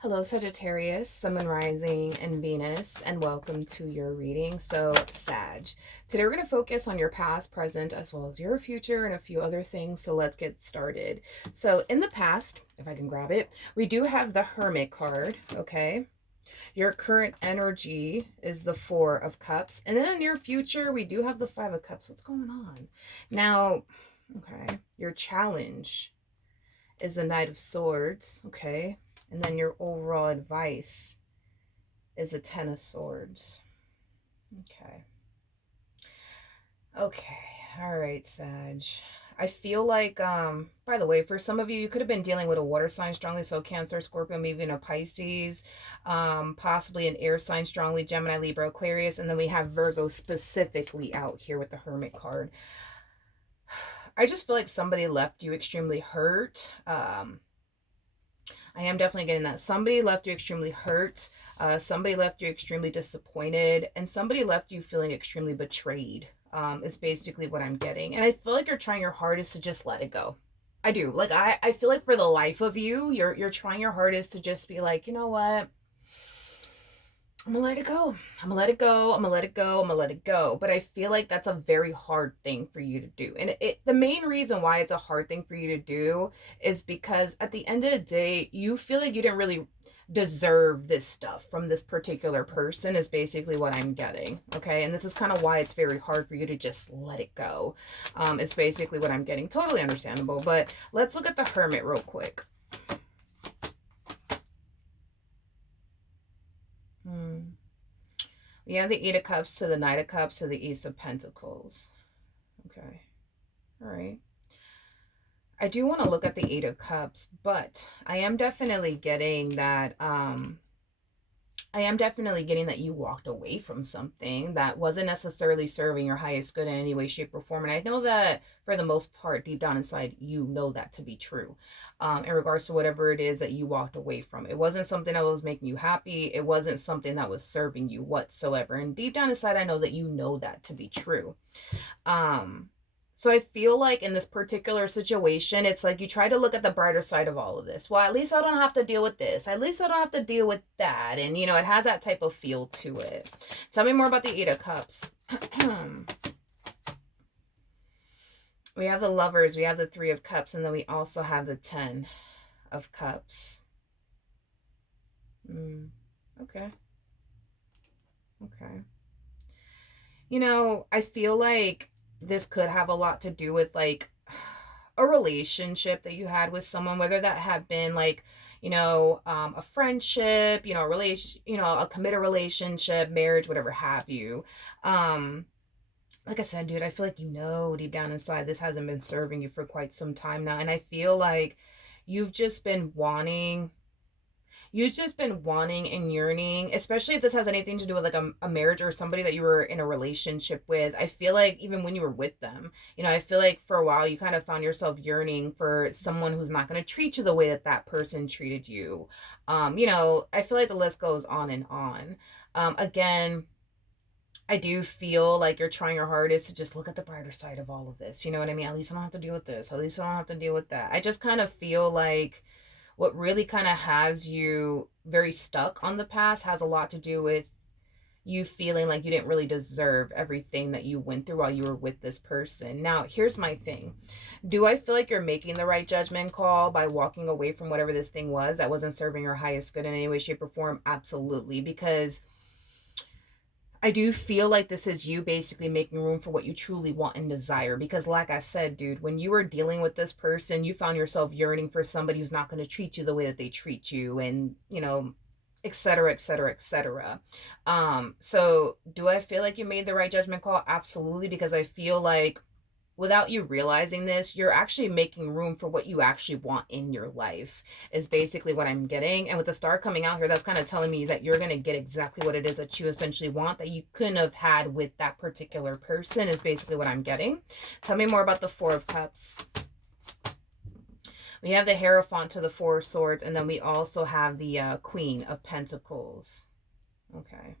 Hello, Sagittarius, Sun, Moon, Rising, and Venus, and welcome to your reading. So, Sag, today we're going to focus on your past, present, as well as your future and a few other things. So, let's get started. So, in the past, if I can grab it, we do have the Hermit card, okay? Your current energy is the Four of Cups. And in the near future, we do have the Five of Cups. What's going on? Now, okay, your challenge is the Knight of Swords, okay? And then your overall advice is the Ten of Swords. Okay. Okay. All right, Sag. I feel like, by the way, for some of you, you could have been dealing with a water sign strongly, so Cancer, Scorpio, maybe even a Pisces, possibly an air sign strongly, Gemini, Libra, Aquarius, and then we have Virgo specifically out here with the Hermit card. I just feel like somebody left you extremely hurt. I am definitely getting that. Somebody left you extremely hurt. Somebody left you extremely disappointed. And somebody left you feeling extremely betrayed, is basically what I'm getting. And I feel like you're trying your hardest to just let it go. I do. Like, I feel like for the life of you, you're trying your hardest to just be like, you know what? I'm gonna let it go. I'm gonna let it go. I'm gonna let it go. I'm gonna let it go. But I feel like that's a very hard thing for you to do. And the main reason why it's a hard thing for you to do is because at the end of the day, you feel like you didn't really deserve this stuff from this particular person is basically what I'm getting. Okay. And this is kind of why it's very hard for you to just let it go. It's basically what I'm getting. Totally understandable. But let's look at the Hermit real quick. We have the Eight of Cups to the Knight of Cups to the Ace of Pentacles. Okay. All right. I do want to look at the Eight of Cups, but I am definitely getting that you walked away from something that wasn't necessarily serving your highest good in any way, shape, or form. And I know that for the most part, deep down inside, you know that to be true, in regards to whatever it is that you walked away from. It wasn't something that was making you happy. It wasn't something that was serving you whatsoever. And deep down inside, I know that you know that to be true. So I feel like in this particular situation, it's like you try to look at the brighter side of all of this. Well, at least I don't have to deal with this. At least I don't have to deal with that. And, it has that type of feel to it. Tell me more about the Eight of Cups. We have the Lovers, we have the Three of Cups, and then we also have the Ten of Cups. Okay. Okay. I feel like this could have a lot to do with like a relationship that you had with someone, whether that had been like, a friendship, a relation, a committed relationship, marriage, whatever have you. Like I said, dude, I feel like deep down inside this hasn't been serving you for quite some time now. And I feel like you've just been wanting and yearning, especially if this has anything to do with like a marriage or somebody that you were in a relationship with. I feel like even when you were with them, I feel like for a while you kind of found yourself yearning for someone who's not going to treat you the way that that person treated you. I feel like the list goes on and on. Again, I do feel like you're trying your hardest to just look at the brighter side of all of this. You know what I mean? At least I don't have to deal with this. At least I don't have to deal with that. I just kind of feel like what really kind of has you very stuck on the past has a lot to do with you feeling like you didn't really deserve everything that you went through while you were with this person. Now, here's my thing. Do I feel like you're making the right judgment call by walking away from whatever this thing was that wasn't serving your highest good in any way, shape, or form? Absolutely. Because I do feel like this is you basically making room for what you truly want and desire. Because, like I said, dude, when you were dealing with this person, you found yourself yearning for somebody who's not going to treat you the way that they treat you, and, et cetera, et cetera, et cetera. So do I feel like you made the right judgment call? Absolutely. Because I feel like without you realizing this, you're actually making room for what you actually want in your life, is basically what I'm getting. And with the star coming out here, that's kind of telling me that you're going to get exactly what it is that you essentially want that you couldn't have had with that particular person, is basically what I'm getting. Tell me more about the Four of Cups. We have the Hierophant to the Four of Swords, and then we also have the Queen of Pentacles. Okay.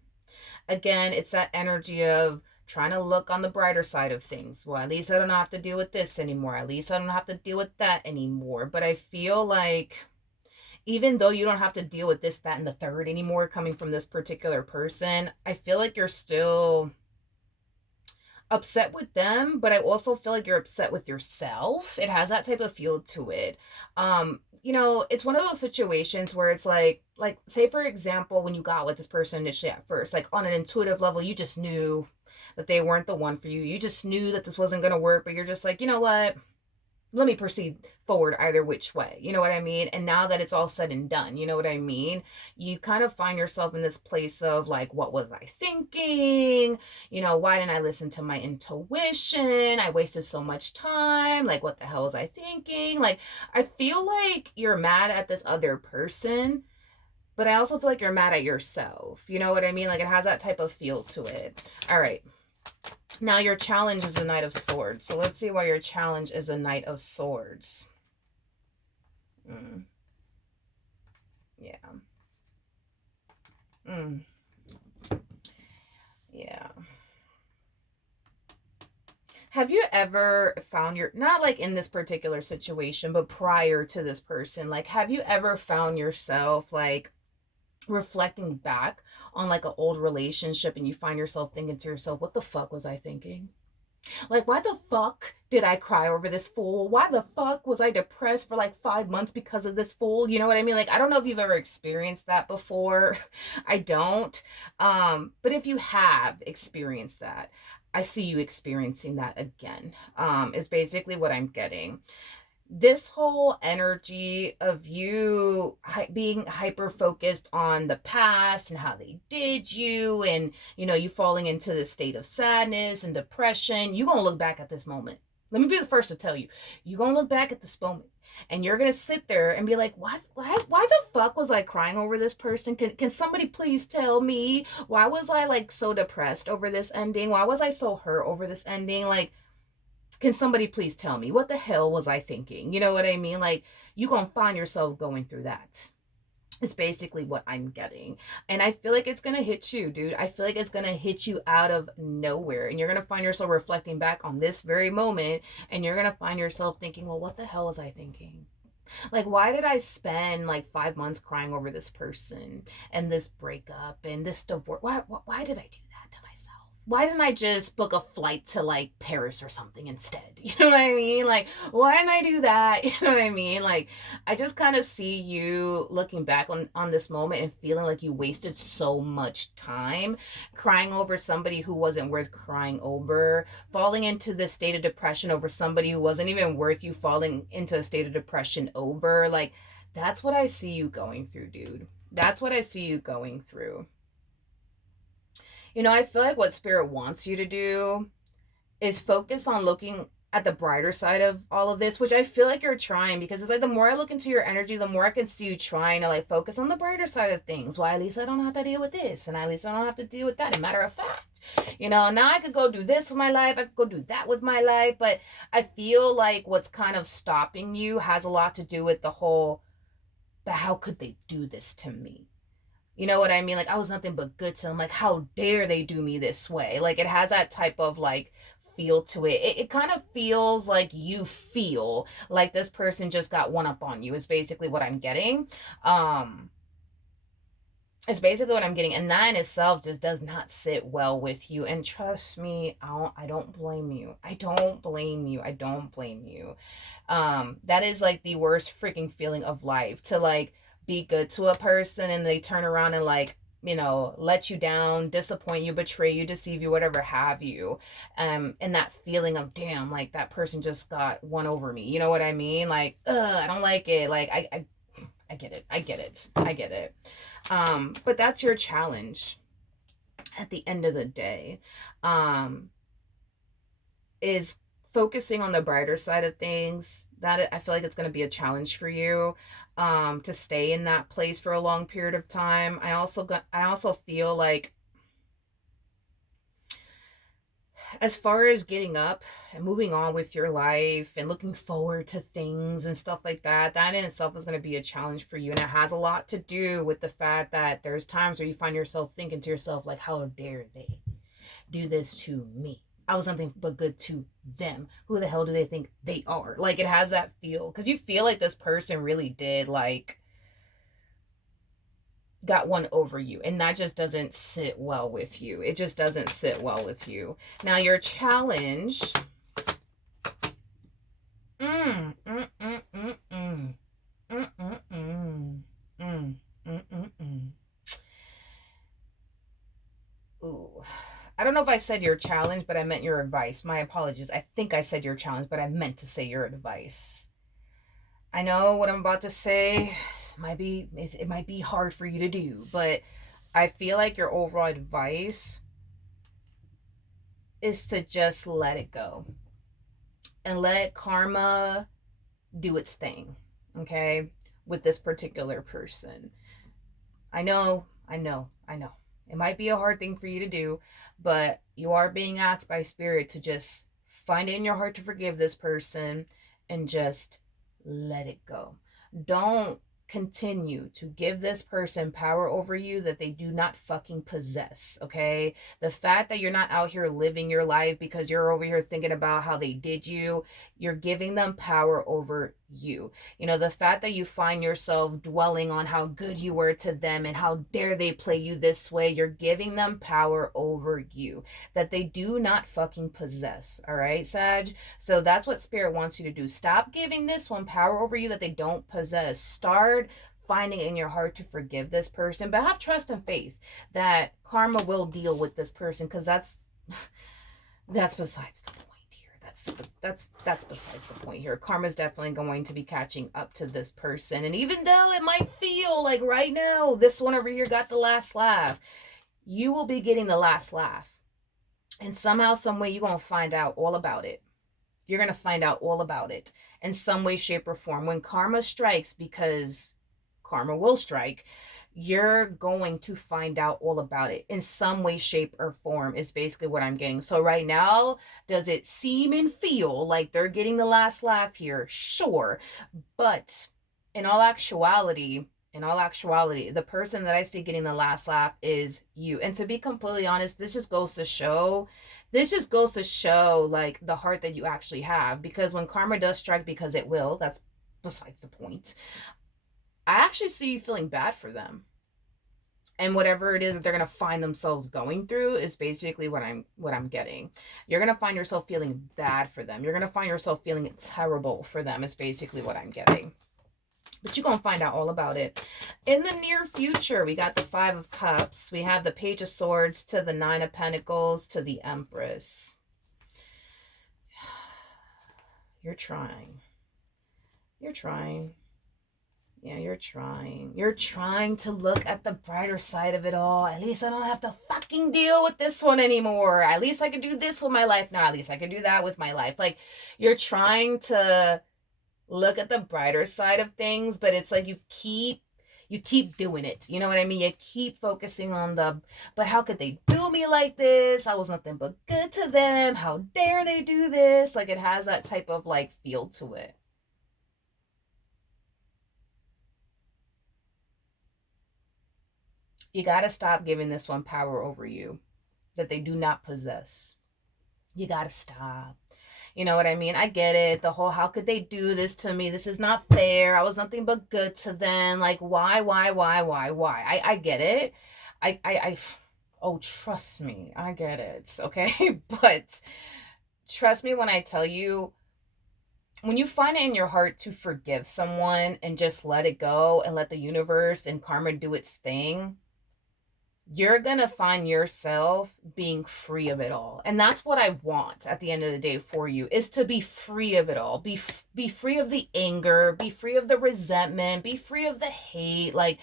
Again, it's that energy of trying to look on the brighter side of things. Well, at least I don't have to deal with this anymore. At least I don't have to deal with that anymore. But I feel like even though you don't have to deal with this, that, and the third anymore coming from this particular person, I feel like you're still upset with them, but I also feel like you're upset with yourself. It has that type of feel to it. It's one of those situations where it's like say for example, when you got with this person initially at first, like on an intuitive level, you just knew that they weren't the one for you. You just knew that this wasn't gonna work, but you're just like, you know what? Let me proceed forward either which way. You know what I mean? And now that it's all said and done, you know what I mean? You kind of find yourself in this place of like, what was I thinking? Why didn't I listen to my intuition? I wasted so much time. Like, what the hell was I thinking? Like, I feel like you're mad at this other person, but I also feel like you're mad at yourself. You know what I mean? Like, it has that type of feel to it. All right. Now your challenge is a Knight of Swords. So let's see why your challenge is a Knight of Swords. Yeah. Yeah. Have you ever found not like in this particular situation, but prior to this person, like, have you ever found yourself like reflecting back on like an old relationship and you find yourself thinking to yourself, what the fuck was I thinking? Like, why the fuck did I cry over this fool? Why the fuck was I depressed for like 5 months because of this fool? You know what I mean? Like, I don't know if you've ever experienced that before. I don't. But if you have experienced that, I see you experiencing that again, is basically what I'm getting. This whole energy of you being hyper focused on the past and how they did you, and you falling into this state of sadness and depression, you're gonna look back at this moment. Let me be the first to tell you, you're gonna look back at this moment and you're gonna sit there and be like, why the fuck was I crying over this person? Can somebody please tell me, why was I like so depressed over this ending? Why was I so hurt over this ending? Like, can somebody please tell me, what the hell was I thinking? You know what I mean? Like, you're gonna find yourself going through that. It's basically what I'm getting. And I feel like it's gonna hit you, dude. I feel like it's gonna hit you out of nowhere. And you're gonna find yourself reflecting back on this very moment. And you're gonna find yourself thinking, well, what the hell was I thinking? Like, why did I spend like 5 months crying over this person and this breakup and this divorce? Why did I do that to myself? Why didn't I just book a flight to like Paris or something instead? You know what I mean? Like, why didn't I do that? You know what I mean? Like, I just kind of see you looking back on this moment and feeling like you wasted so much time crying over somebody who wasn't worth crying over, falling into this state of depression over somebody who wasn't even worth you falling into a state of depression over. Like, that's what I see you going through, dude. That's what I see you going through. I feel like what Spirit wants you to do is focus on looking at the brighter side of all of this, which I feel like you're trying, because it's like the more I look into your energy, the more I can see you trying to like focus on the brighter side of things. Why, at least I don't have to deal with this, and at least I don't have to deal with that. As a matter of fact, now I could go do this with my life, I could go do that with my life. But I feel like what's kind of stopping you has a lot to do with the whole, but how could they do this to me? You know what I mean? Like, I was nothing but good to them. Like, how dare they do me this way? Like, it has that type of like feel to it. It kind of feels like you feel like this person just got one up on you, is basically what I'm getting. It's basically what I'm getting. And that in itself just does not sit well with you. And trust me, I don't blame you. I don't blame you. I don't blame you. That is like the worst freaking feeling of life, to like be good to a person and they turn around and like, let you down, disappoint you, betray you, deceive you, whatever have you. And that feeling of, damn, like that person just got one over me. You know what I mean? Like, I don't like it. Like, I get it. I get it. I get it. But that's your challenge at the end of the day, is focusing on the brighter side of things. That, I feel like it's going to be a challenge for you, to stay in that place for a long period of time. I also feel like, as far as getting up and moving on with your life and looking forward to things and stuff like that, that in itself is going to be a challenge for you. And it has a lot to do with the fact that there's times where you find yourself thinking to yourself, like, how dare they do this to me? I was nothing but good to them. Who the hell do they think they are? Like, it has that feel, because you feel like this person really did like got one over you, and that just doesn't sit well with you. It just doesn't sit well with you. Now your challenge, mm, mm, mm, mm, mm, mm, mm, mm, mm, mm, mm, mm. Ooh, I don't know if I said your challenge, but I meant your advice. My apologies. I think I said your challenge, but I meant to say your advice. I know what I'm about to say it might be hard for you to do, but I feel like your overall advice is to just let it go and let karma do its thing, okay, with this particular person. I know. It might be a hard thing for you to do, but you are being asked by spirit to just find it in your heart to forgive this person and just let it go. Don't continue to give this person power over you that they do not fucking possess, okay? The fact that you're not out here living your life because you're over here thinking about how they did you, you're giving them power over you. You know, the fact that you find yourself dwelling on how good you were to them and how dare they play you this way, you're giving them power over you that they do not fucking possess. All right, Sag? So that's what spirit wants you to do. Stop giving this one power over you that they don't possess. Start finding in your heart to forgive this person, but have trust and faith that karma will deal with this person, because that's besides the point. That's besides the point here. Karma's definitely going to be catching up to this person. And even though it might feel like right now this one over here got the last laugh, you will be getting the last laugh. And somehow, some way, you're going to find out all about it. You're going to find out all about it in some way, shape, or form. When karma strikes, because karma will strike, you're going to find out all about it in some way, shape, or form, is basically what I'm getting. So right now, does it seem and feel like they're getting the last laugh here? Sure. But in all actuality, the person that I see getting the last laugh is you. And to be completely honest, this just goes to show like the heart that you actually have. Because when karma does strike, because it will, that's besides the point, I actually see you feeling bad for them. And whatever it is that they're going to find themselves going through is basically what I'm getting. You're going to find yourself feeling bad for them. You're going to find yourself feeling terrible for them is basically what I'm getting. But you're going to find out all about it. In the near future, we got the 5 of Cups. We have the Page of Swords to the 9 of Pentacles to the Empress. You're trying. You're trying. Yeah, you're trying. You're trying to look at the brighter side of it all. At least I don't have to fucking deal with this one anymore. At least I can do this with my life now. At least I can do that with my life. Like, you're trying to look at the brighter side of things, but it's like you keep doing it. You know what I mean? You keep focusing on but how could they do me like this? I was nothing but good to them. How dare they do this? Like, it has that type of like feel to it. You got to stop giving this one power over you that they do not possess. You got to stop. You know what I mean? I get it. The whole, how could they do this to me? This is not fair. I was nothing but good to them. Like, why? I get it. Oh, trust me. I get it. Okay. But trust me when I tell you, when you find it in your heart to forgive someone and just let it go and let the universe and karma do its thing, you're going to find yourself being free of it all. And that's what I want at the end of the day for you, is to be free of it all. Be free of the anger, be free of the resentment, be free of the hate. Like,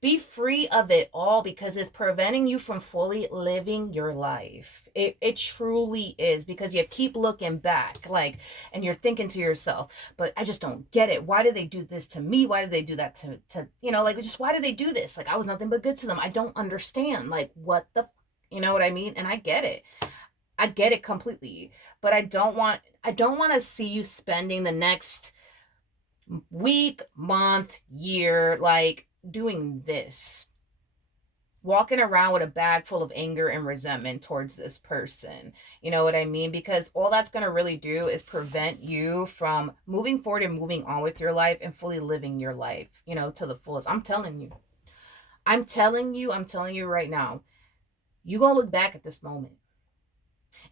be free of it all, because it's preventing you from fully living your life. It truly is, because you keep looking back, like, and you're thinking to yourself, but I just don't get it. Why did they do this to me? Why did they do that to you know, like, just why did they do this? Like, I was nothing but good to them. I don't understand. Like, what the, you know what I mean? And I get it. I get it completely. But I don't want to see you spending the next week, month, year, like, doing this, walking around with a bag full of anger and resentment towards this person. You know what I mean? Because all that's going to really do is prevent you from moving forward and moving on with your life and fully living your life, you know, to the fullest. I'm telling you. I'm telling you right now, you're going to look back at this moment.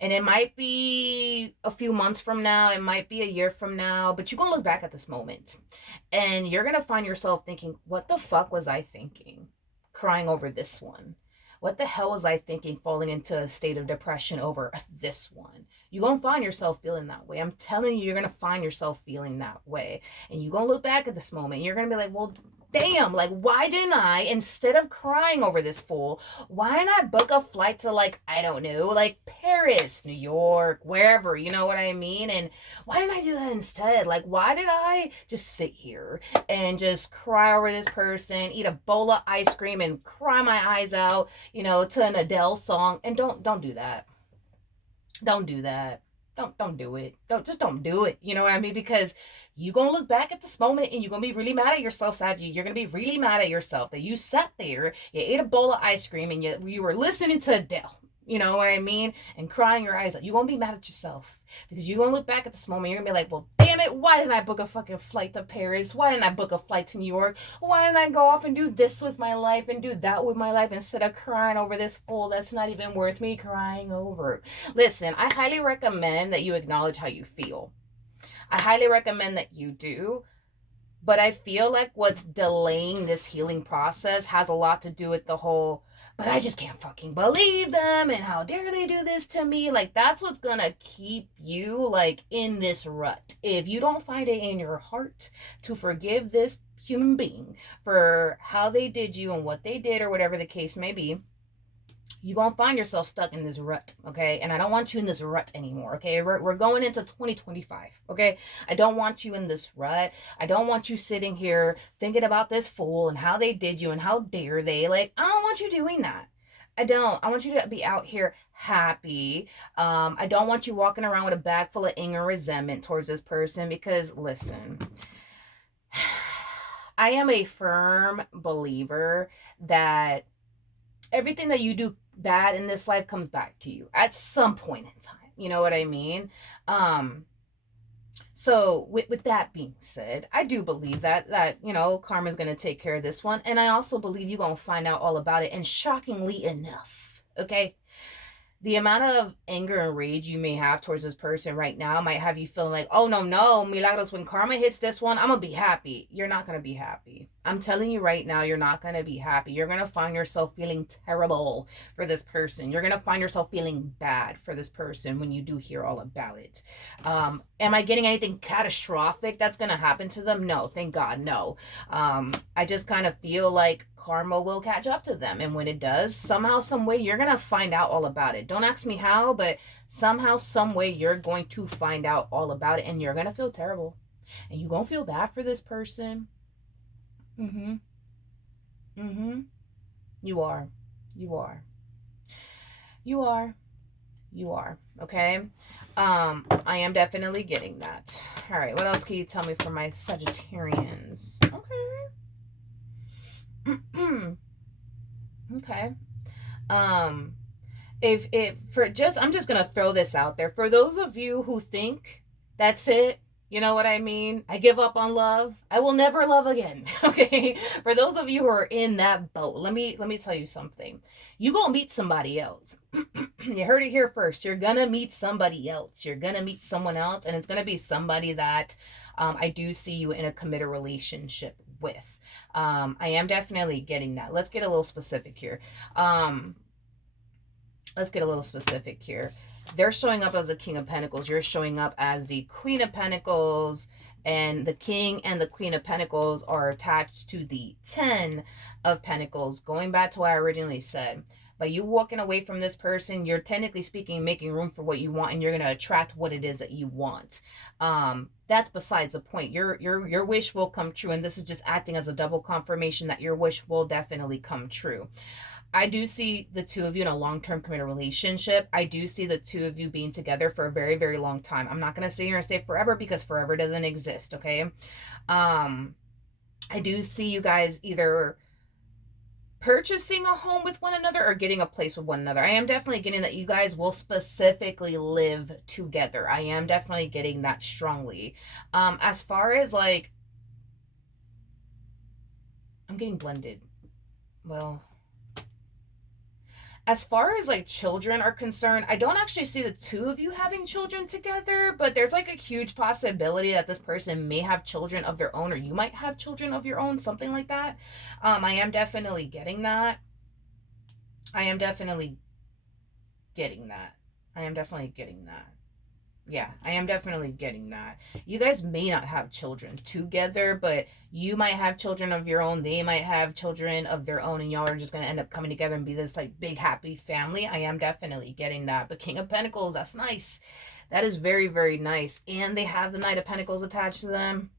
And it might be a few months from now, it might be a year from now, but you're going to look back at this moment and you're going to find yourself thinking, what the fuck was I thinking? Crying over this one. What the hell was I thinking falling into a state of depression over this one? You're going to find yourself feeling that way. I'm telling you, you're going to find yourself feeling that way. And you're going to look back at this moment and you're going to be like, well, damn, like, why didn't I, instead of crying over this fool, why didn't I book a flight to, like, I don't know, like Paris, New York, wherever, you know what I mean? And why didn't I do that instead? Like, why did I just sit here and just cry over this person, eat a bowl of ice cream and cry my eyes out, you know, to an Adele song? And don't do that. Don't do that. Don't do it. Don't do it. You know what I mean? Because you're gonna look back at this moment and you're gonna be really mad at yourself, Saji. You're gonna be really mad at yourself that you sat there, you ate a bowl of ice cream, and you were listening to Adele. You know what I mean? And crying your eyes out. You're gonna be mad at yourself. Because you're gonna look back at this moment, you're gonna be like, well, damn it, why didn't I book a fucking flight to Paris? Why didn't I book a flight to New York? Why didn't I go off and do this with my life and do that with my life instead of crying over this fool that's not even worth me crying over? Listen, I highly recommend that you acknowledge how you feel. I highly recommend that you do. But I feel like what's delaying this healing process has a lot to do with the whole, but I just can't fucking believe them and how dare they do this to me. Like, that's what's gonna keep you, like, in this rut. If you don't find it in your heart to forgive this human being for how they did you and what they did or whatever the case may be, you're gonna find yourself stuck in this rut, okay? And I don't want you in this rut anymore, okay? We're going into 2025, okay? I don't want you in this rut. I don't want you sitting here thinking about this fool and how they did you and how dare they. Like, I don't want you doing that. I don't. I want you to be out here happy. I don't want you walking around with a bag full of anger and resentment towards this person because, listen, I am a firm believer that everything that you do bad in this life comes back to you at some point in time. You know what I mean? Um, so with that being said, I do believe that you know, karma's gonna take care of this one. And I also believe you're gonna find out all about it. And shockingly enough, okay, the amount of anger and rage you may have towards this person right now might have you feeling like, oh no, Milagros, when karma hits this one, I'm gonna be happy. You're not gonna be happy. I'm telling you right now, you're not gonna be happy. You're gonna find yourself feeling terrible for this person. You're gonna find yourself feeling bad for this person when you do hear all about it. Am I getting anything catastrophic that's gonna happen to them? No, thank God, no. I just kind of feel like karma will catch up to them, and when it does, somehow, some way, you're gonna find out all about it. Don't ask me how, but somehow, some way, you're going to find out all about it, and you're gonna feel terrible, and you're gonna feel bad for this person. Mm-hmm. Mm-hmm. You are. You are. You are. You are. Okay. I am definitely getting that. All right. What else can you tell me for my Sagittarians? Okay. Okay. Um, if for just I'm just gonna throw this out there for those of you who think that's it, you know what I mean, I give up on love, I will never love again. Okay, for those of you who are in that boat, let me tell you something. You gonna meet somebody else. You heard it here first. You're gonna meet somebody else. You're gonna meet someone else, and it's gonna be somebody that I do see you in a committed relationship with. I am definitely getting that. Let's get a little specific here. um let's get a little specific here. They're showing up as a King of Pentacles. You're showing up as the Queen of Pentacles. And the King and the Queen of Pentacles are attached to the Ten of Pentacles. Going back to what I originally said. By you walking away from this person, you're technically speaking making room for what you want, and you're going to attract what it is that you want. That's besides the point. Your wish will come true, and this is just acting as a double confirmation that your wish will definitely come true. I do see the two of you in a long-term committed relationship. I do see the two of you being together for a very, very long time. I'm not going to sit here and say forever because forever doesn't exist, okay? I do see you guys either purchasing a home with one another or getting a place with one another. I am definitely getting that you guys will specifically live together. I am definitely getting that strongly. As far as like, I'm getting blended. well, as far as like children are concerned, I don't actually see the two of you having children together, but there's like a huge possibility that this person may have children of their own, or you might have children of your own, something like that. I am definitely getting that. I am definitely getting that. I am definitely getting that. Yeah, I am definitely getting that. You guys may not have children together, but you might have children of your own. They might have children of their own, and y'all are just going to end up coming together and be this like big happy family. I am definitely getting that. But King of Pentacles, that's nice. That is very, very nice. And they have the Knight of Pentacles attached to them.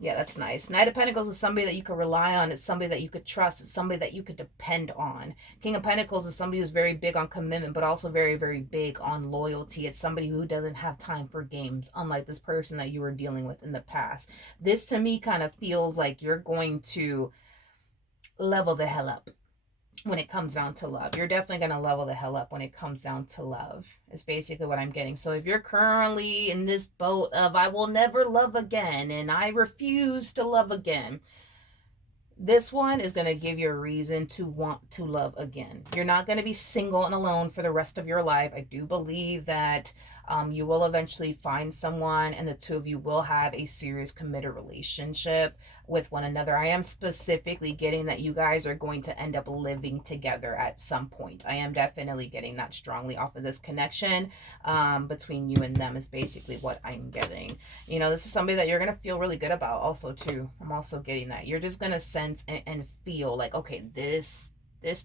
Yeah, that's nice. Knight of Pentacles is somebody that you could rely on. It's somebody that you could trust. It's somebody that you could depend on. King of Pentacles is somebody who's very big on commitment, but also very, very big on loyalty. It's somebody who doesn't have time for games, unlike this person that you were dealing with in the past. This, to me, kind of feels like you're going to level the hell up when it comes down to love. You're definitely going to level the hell up when it comes down to love. Is basically what I'm getting. So if you're currently in this boat of I will never love again and I refuse to love again, this one is going to give you a reason to want to love again. You're not going to be single and alone for the rest of your life. I do believe that you will eventually find someone and the two of you will have a serious committed relationship with one another. I am specifically getting that you guys are going to end up living together at some point. I am definitely getting that strongly off of this connection between you and them is basically what I'm getting. You know, this is somebody that you're going to feel really good about also too. I'm also getting that. You're just going to sense and feel like, okay, this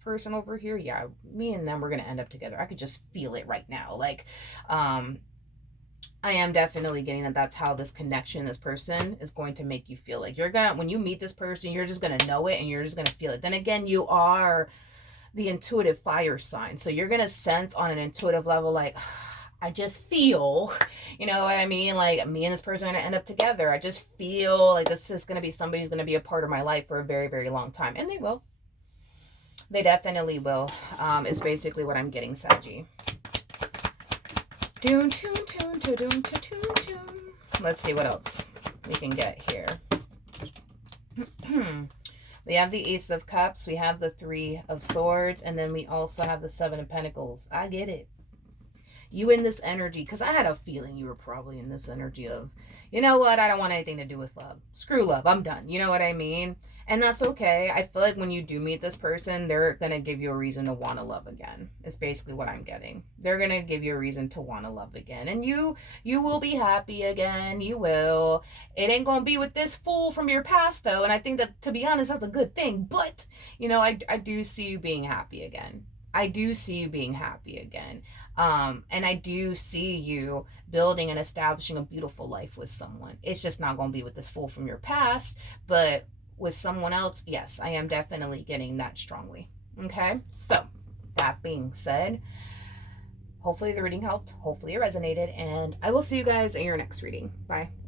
person over here, yeah, me and them, we're gonna end up together. I could just feel it right now. Like, I am definitely getting that that's how this connection, this person is going to make you feel. Like you're gonna, when you meet this person, you're just gonna know it and you're just gonna feel it. Then again, you are the intuitive fire sign, so you're gonna sense on an intuitive level, like, I just feel, you know what I mean? Like me and this person are going to end up together. I just feel like this is going to be somebody who's going to be a part of my life for a very, very long time. And they will. They definitely will. Is basically what I'm getting, Saggy. Let's see what else we can get here. We have the Ace of Cups. We have the Three of Swords. And then we also have the Seven of Pentacles. I get it. You in this energy, because I had a feeling you were probably in this energy of, you know what, I don't want anything to do with love. Screw love, I'm done. You know what I mean? And that's okay. I feel like when you do meet this person, they're going to give you a reason to want to love again. It's basically what I'm getting. They're going to give you a reason to want to love again. And you will be happy again. You will. It ain't going to be with this fool from your past, though. And I think that, to be honest, that's a good thing. But, you know, I do see you being happy again. I do see you being happy again. And I do see you building and establishing a beautiful life with someone. It's just not going to be with this fool from your past, but with someone else, yes, I am definitely getting that strongly. Okay, so that being said, hopefully the reading helped. Hopefully it resonated, and I will see you guys in your next reading. Bye.